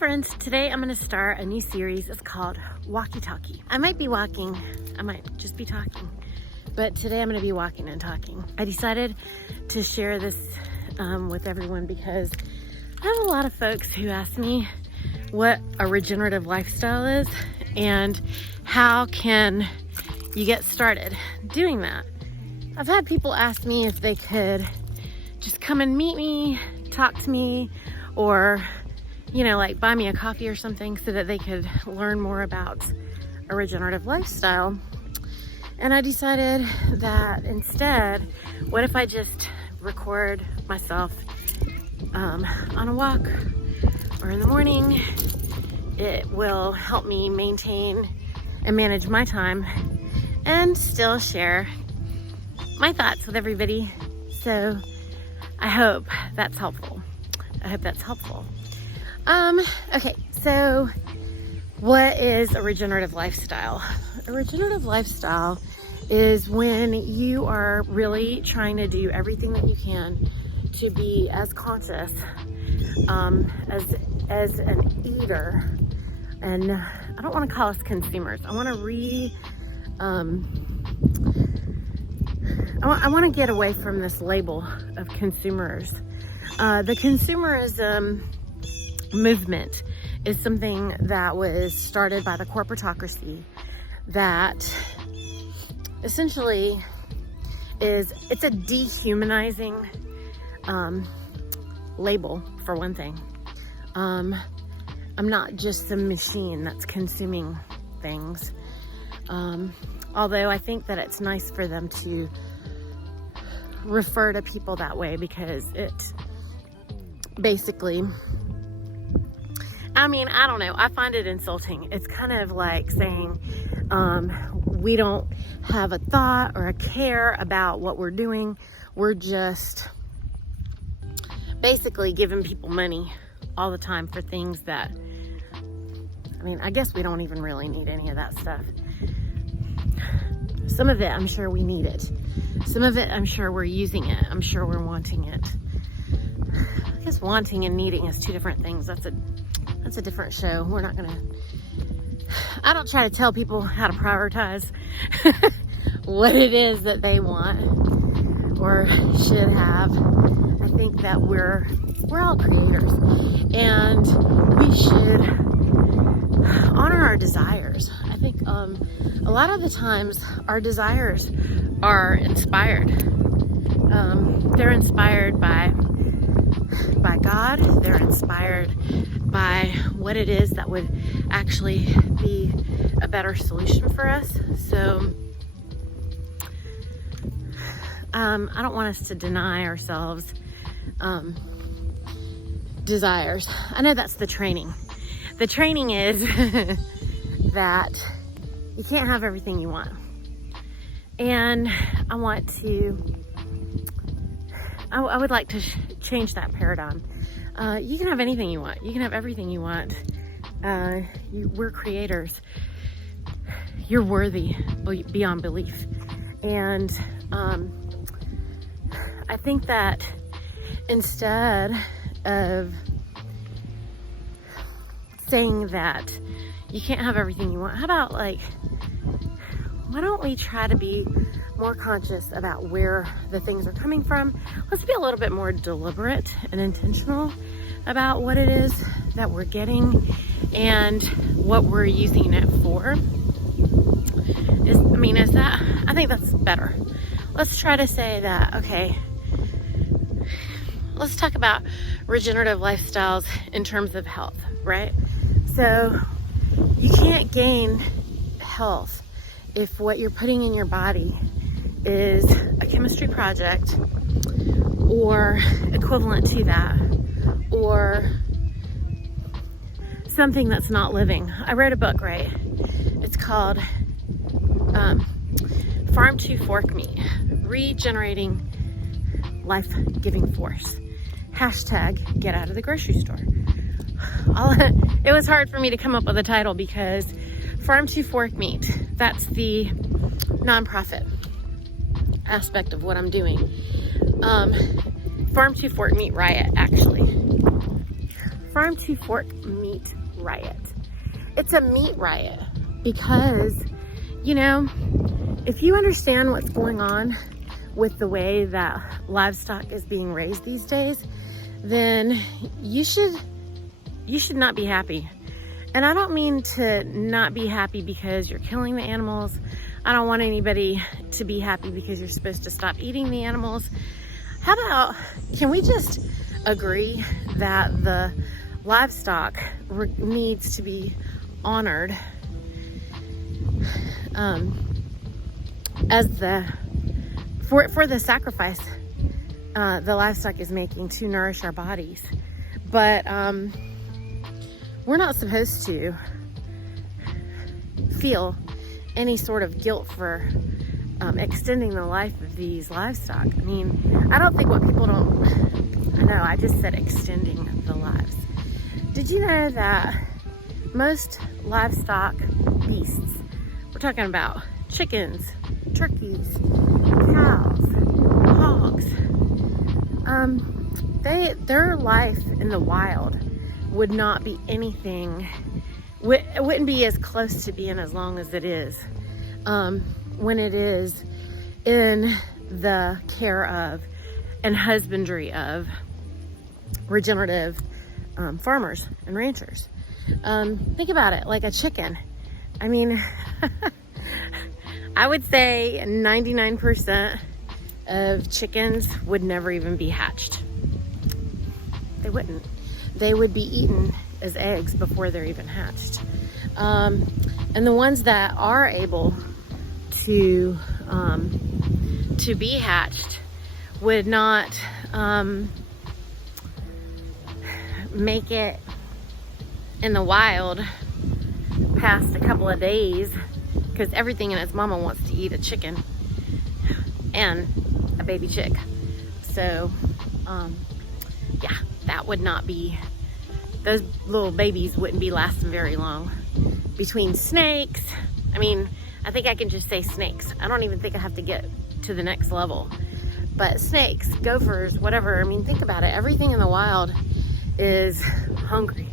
friends, today I'm going to start a new series. It's called Walkie Talkie. I might be walking, I might just be talking, but today I'm going to be walking and talking. I decided to share this with everyone because I have a lot of folks who ask me what a regenerative lifestyle is and how can you get started doing that. I've had people ask me if they could just come and meet me, talk to me, or like buy me a coffee or something so that they could learn more about a regenerative lifestyle. And I decided that instead, what if I just record myself on a walk or in the morning? It will help me maintain and manage my time and still share my thoughts with everybody. So I hope that's helpful. Okay, so what is a regenerative lifestyle? A regenerative lifestyle is when you are really trying to do everything that you can to be as conscious as an eater. And I don't want to call us consumers. I want to get away from this label of consumers. The consumerism movement is something that was started by the corporatocracy that essentially it's a dehumanizing label, for one thing. I'm not just a machine that's consuming things. Although I think that it's nice for them to refer to people that way because it basically, I don't know, I find it insulting. It's kind of like saying we don't have a thought or a care about what we're doing. We're just basically giving people money all the time for things that, I guess we don't even really need any of that stuff. Some of it, I'm sure we need it. Some of it, I'm sure we're using it. I'm sure we're wanting it. I guess wanting and needing is two different things. That's a different show. We're not gonna, I don't try to tell people how to prioritize what it is that they want or should have. I think that we're all creators and we should honor our desires. I think a lot of the times our desires are inspired. They're inspired by God. They're inspired by what it is that would actually be a better solution for us. So I don't want us to deny ourselves desires. I know that's the training. The training is that you can't have everything you want. And I would like to change that paradigm. You can have anything you want. You can have everything you want. We're creators. You're worthy beyond belief. And I think that instead of saying that you can't have everything you want, how about why don't we try to be more conscious about where the things are coming from? Let's be a little bit more deliberate and intentional about what it is that we're getting and what we're using it for. I think that's better. Let's try to say that, okay, let's talk about regenerative lifestyles in terms of health, right? So you can't gain health if what you're putting in your body is a chemistry project or equivalent to that, or something that's not living. I wrote a book, right? It's called Farm to Fork Meat, Regenerating Life-Giving Force. # get out of the grocery store. It was hard for me to come up with a title because Farm to Fork Meat, that's the nonprofit aspect of what I'm doing. Farm to Fork Meat Riot, actually. Farm to Fork meat riot. It's a meat riot because, you know, if you understand what's going on with the way that livestock is being raised these days, then you should not be happy. And I don't mean to not be happy because you're killing the animals. I don't want anybody to be happy because you're supposed to stop eating the animals. How about, can we just agree that the livestock needs to be honored as for the sacrifice the livestock is making to nourish our bodies? But we're not supposed to feel any sort of guilt for extending the life of these livestock. I mean, I don't think what people don't, I know, I just said extending the lives. Did you know that most livestock beasts, we're talking about chickens, turkeys, cows, hogs, their life in the wild would not be anything, it wouldn't be as close to being as long as it is when it is in the care of and husbandry of regenerative farmers and ranchers. Think about it, like a chicken. I mean, I would say 99% of chickens would never even be hatched. They wouldn't. They would be eaten as eggs before they're even hatched. And the ones that are able to be hatched would not make it in the wild past a couple of days, because everything in its mama wants to eat a chicken and a baby chick. So yeah, that would not be, those little babies wouldn't be lasting very long. Between snakes, I mean, I think I can just say snakes. I don't even think I have to get to the next level. But snakes, gophers, whatever, I mean, think about it. Everything in the wild is hungry.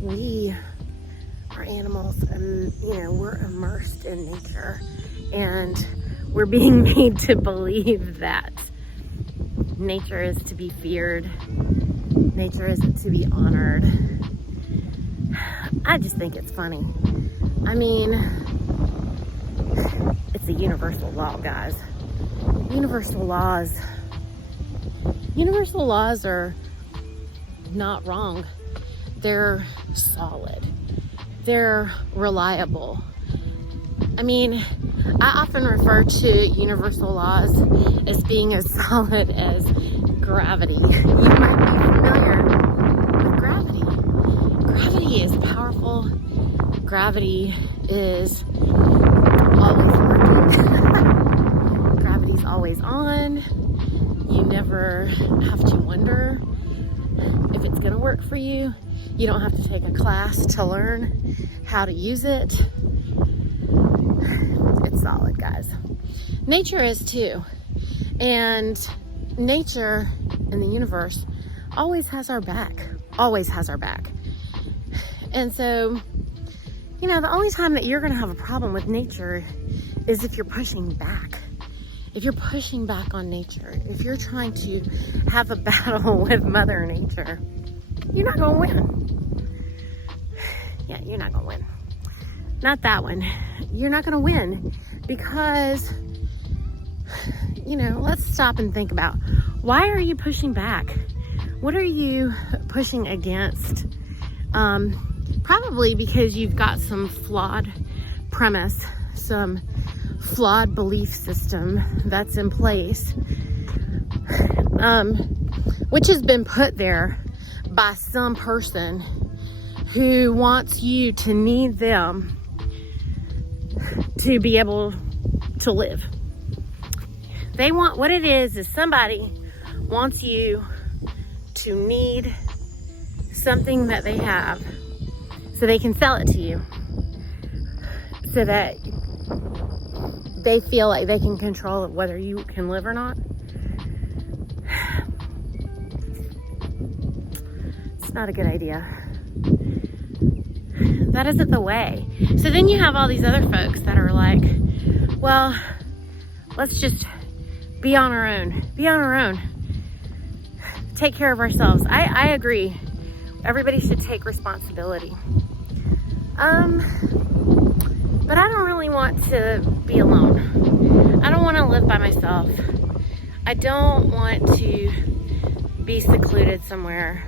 We are animals, and you know, we're immersed in nature, and we're being made to believe that nature is to be feared, nature is to be honored. I just think it's funny. I mean, it's a universal law, guys. Universal laws are not wrong. They're solid. They're reliable. I mean, I often refer to universal laws as being as solid as gravity. You might be familiar with gravity. Gravity is powerful. Gravity is always working. Gravity's always on. You never have to wonder if it's gonna work for you. You don't have to take a class to learn how to use it. It's solid, guys. Nature is too. And nature and the universe always has our back. Always has our back. And so, you know, the only time that you're gonna have a problem with nature is if you're pushing back. If you're pushing back on nature, if you're trying to have a battle with Mother Nature, you're not gonna win. Yeah, you're not gonna win. Not that one. You're not gonna win because, you know, let's stop and think about, why are you pushing back? What are you pushing against? Probably because you've got some flawed premise, some flawed belief system that's in place, which has been put there by some person who wants you to need them to be able to live. They want, what it is somebody wants you to need something that they have so they can sell it to you, so that they feel like they can control whether you can live or not. That's not a good idea. That isn't the way. So then you have all these other folks that are like, well, let's just be on our own. Be on our own. Take care of ourselves. I agree. Everybody should take responsibility. But I don't really want to be alone. I don't want to live by myself. I don't want to be secluded somewhere.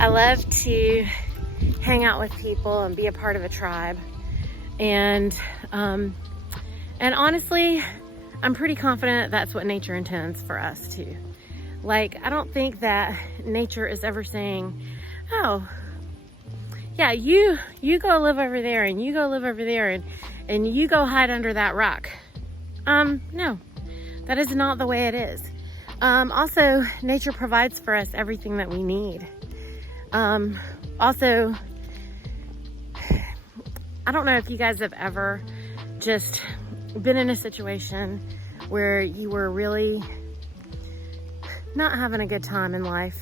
I love to hang out with people and be a part of a tribe. And honestly, I'm pretty confident that's what nature intends for us too. Like, I don't think that nature is ever saying, oh, yeah, you go live over there and you go live over there and you go hide under that rock. No, that is not the way it is. Also, nature provides for us everything that we need. Also, I don't know if you guys have ever just been in a situation where you were really not having a good time in life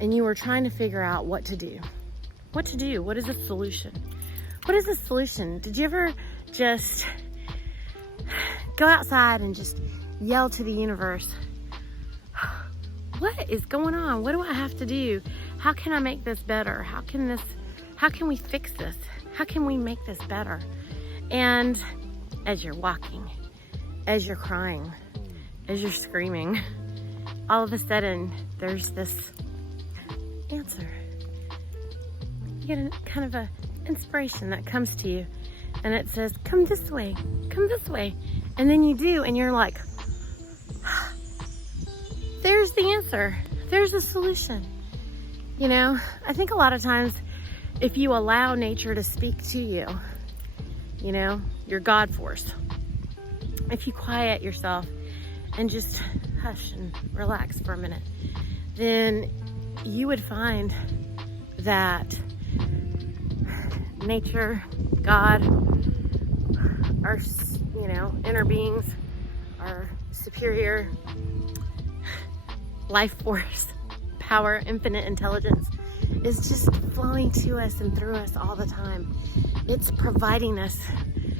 and you were trying to figure out what to do. What to do? What is the solution? What is the solution? Did you ever just go outside and just yell to the universe, what is going on? What do I have to do? How can I make this better? How can we fix this? How can we make this better? And as you're walking, as you're crying, as you're screaming, all of a sudden there's this answer. You get a kind of a inspiration that comes to you and it says, come this way, come this way. And then you do, and you're like, there's the answer. There's a solution. You know, I think a lot of times if you allow nature to speak to you, you know, your God force, if you quiet yourself and just hush and relax for a minute, then you would find that nature, God, our, you know, inner beings, our superior life force, power, infinite intelligence is just flowing to us and through us all the time. It's providing us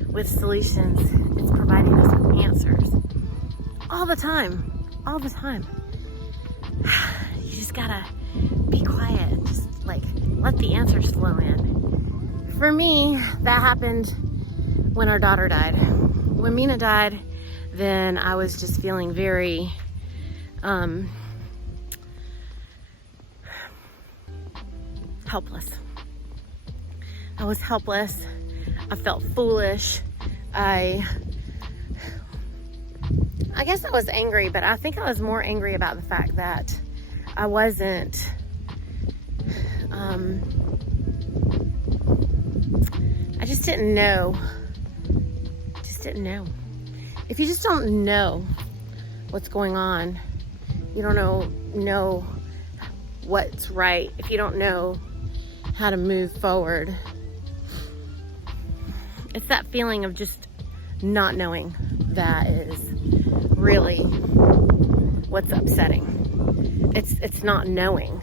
with solutions. It's providing us with answers all the time, all the time. You just gotta be quiet and just like let the answers flow in. For me, that happened when our daughter died. When Mina died, then I was just feeling very helpless. I was helpless. I felt foolish. I guess I was angry, but I think I was more angry about the fact that I wasn't I just didn't know. If you just don't know what's going on, you don't know what's right, if you don't know how to move forward, it's that feeling of just not knowing that is really what's upsetting. It's not knowing.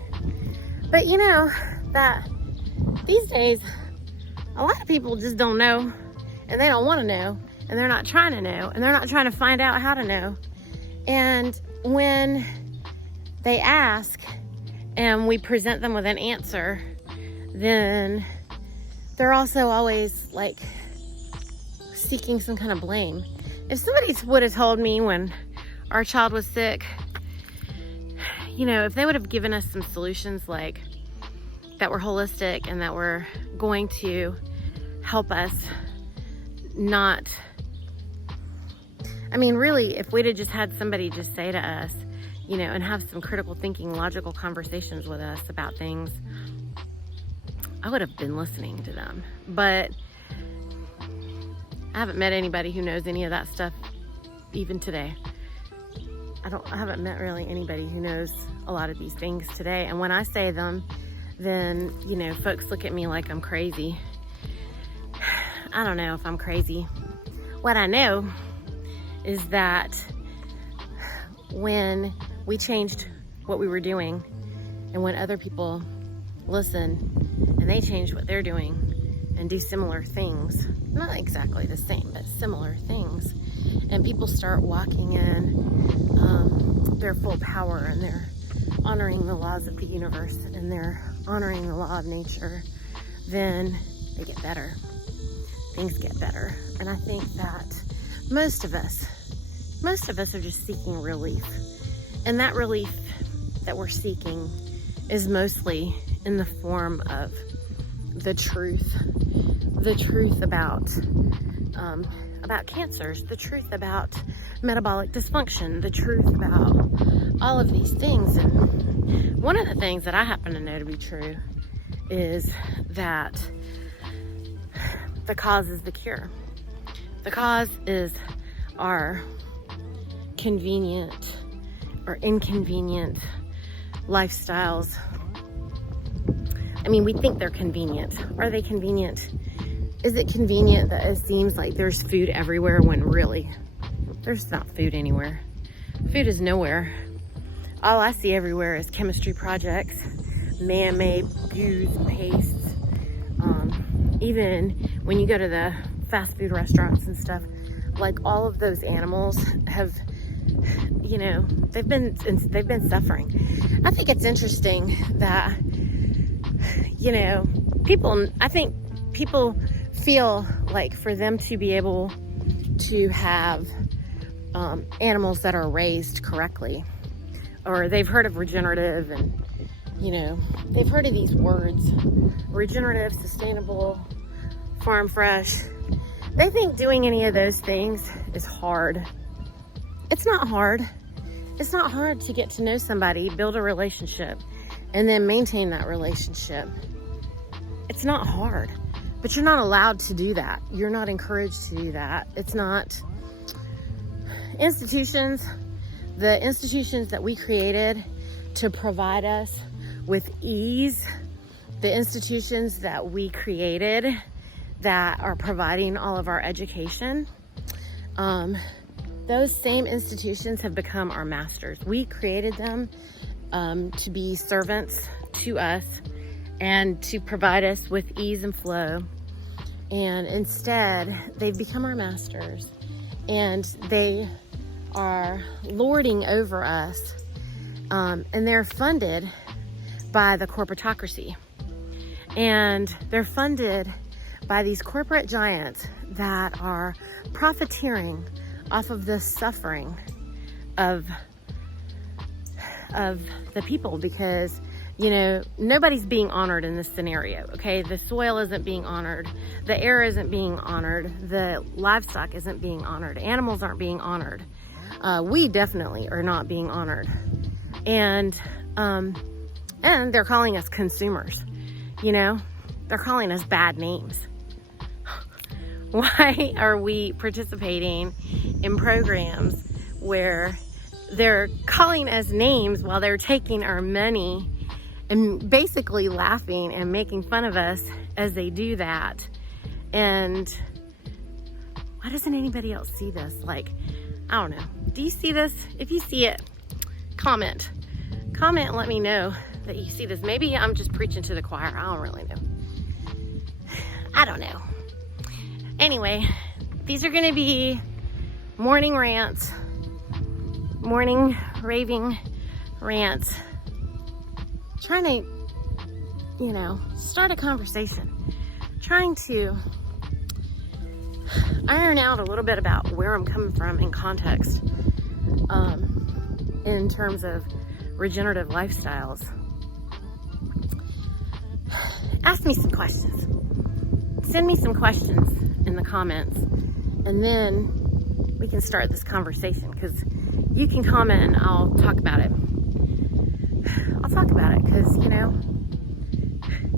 But you know that these days a lot of people just don't know, and they don't want to know, and they're not trying to know, and they're not trying to find out how to know. And when they ask and we present them with an answer, then they're also always like seeking some kind of blame. If somebody would have told me when our child was sick, you know, if they would have given us some solutions like that were holistic and that were going to help us not, I mean, really, if we'd have just had somebody just say to us, you know, and have some critical thinking, logical conversations with us about things, I would have been listening to them. But I haven't met anybody who knows any of that stuff even today. I haven't met really anybody who knows a lot of these things today. And when I say them, then, you know, folks look at me like I'm crazy. I don't know if I'm crazy. What I know is that when we changed what we were doing and when other people listen and they change what they're doing and do similar things, not exactly the same, but similar things, and people start walking in their full power, and they're honoring the laws of the universe, and they're honoring the law of nature, then they get better. Things get better. And I think that most of us are just seeking relief. And that relief that we're seeking is mostly in the form of the truth about cancers, the truth about metabolic dysfunction, the truth about all of these things. And one of the things that I happen to know to be true is that the cause is the cure. The cause is our convenient or inconvenient lifestyles. I mean, we think they're convenient. Are they convenient? Is it convenient that it seems like there's food everywhere when really there's not food anywhere? Food is nowhere. All I see everywhere is chemistry projects, man-made goos, pastes. Even when you go to the fast food restaurants and stuff, like all of those animals have, you know, they've been suffering. I think it's interesting that, you know, I think people feel like for them to be able to have animals that are raised correctly, or they've heard of regenerative, and, you know, they've heard of these words, regenerative, sustainable, farm fresh. They think doing any of those things is hard. It's not hard. It's not hard to get to know somebody, build a relationship, and then maintain that relationship. It's not hard, but you're not allowed to do that. You're not encouraged to do that. It's not institutions, the institutions that we created to provide us with ease, the institutions that we created that are providing all of our education, those same institutions have become our masters. We created them to be servants to us and to provide us with ease and flow. And instead, they've become our masters, and they are lording over us, and they're funded by the corporatocracy. And they're funded by these corporate giants that are profiteering off of the suffering of the people, because, you know, nobody's being honored in this scenario, okay? The soil isn't being honored. The air isn't being honored. The livestock isn't being honored. Animals aren't being honored. We definitely are not being honored. And they're calling us consumers, you know? They're calling us bad names. Why are we participating in programs where they're calling us names while they're taking our money and basically laughing and making fun of us as they do that? And why doesn't anybody else see this? Like, I don't know. Do you see this? If you see it, comment and let me know that you see this. Maybe I'm just preaching to the choir. I don't really know. I don't know. Anyway, these are going to be morning rants, morning raving rants, trying to, you know, start a conversation, trying to iron out a little bit about where I'm coming from in context, in terms of regenerative lifestyles. Ask me some questions. Send me some questions in the comments, and then we can start this conversation, because you can comment and I'll talk about it. I'll talk about it because, you know,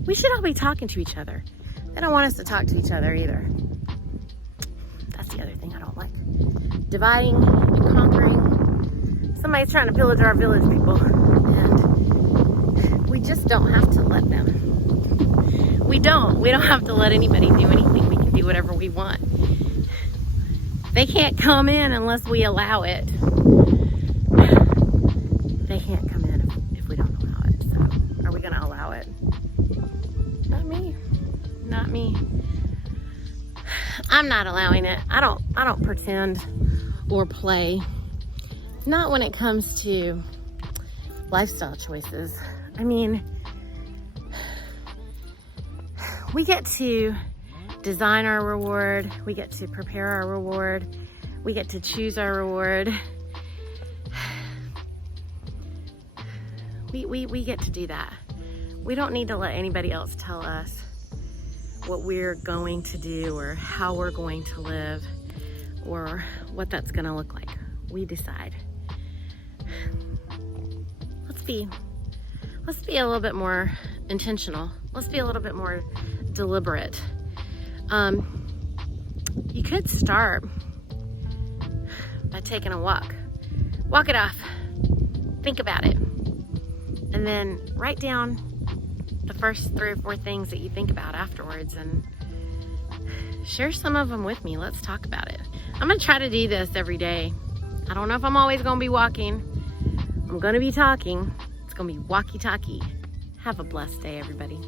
we should all be talking to each other. They don't want us to talk to each other either. That's the other thing I don't like. Dividing and conquering. Somebody's trying to pillage our village, people, and we just don't have to let them. We don't have to let anybody do anything. We can do whatever we want. They can't come in unless we allow it. They can't come in if we don't allow it. So, are we going to allow it? me, I'm not allowing it. I don't pretend or play. Not when it comes to lifestyle choices. I mean, we get to design our reward. We get to prepare our reward. We get to choose our reward. We get to do that. We don't need to let anybody else tell us what we're going to do or how we're going to live or what that's going to look like. We decide. Let's be a little bit more intentional. Let's be a little bit more deliberate. You could start by taking a walk. Walk it off. Think about it. And then write down the first 3 or 4 things that you think about afterwards and share some of them with me. Let's talk about it. I'm gonna try to do this every day. I don't know if I'm always gonna be walking. I'm gonna be talking. It's gonna be walkie-talkie. Have a blessed day, everybody.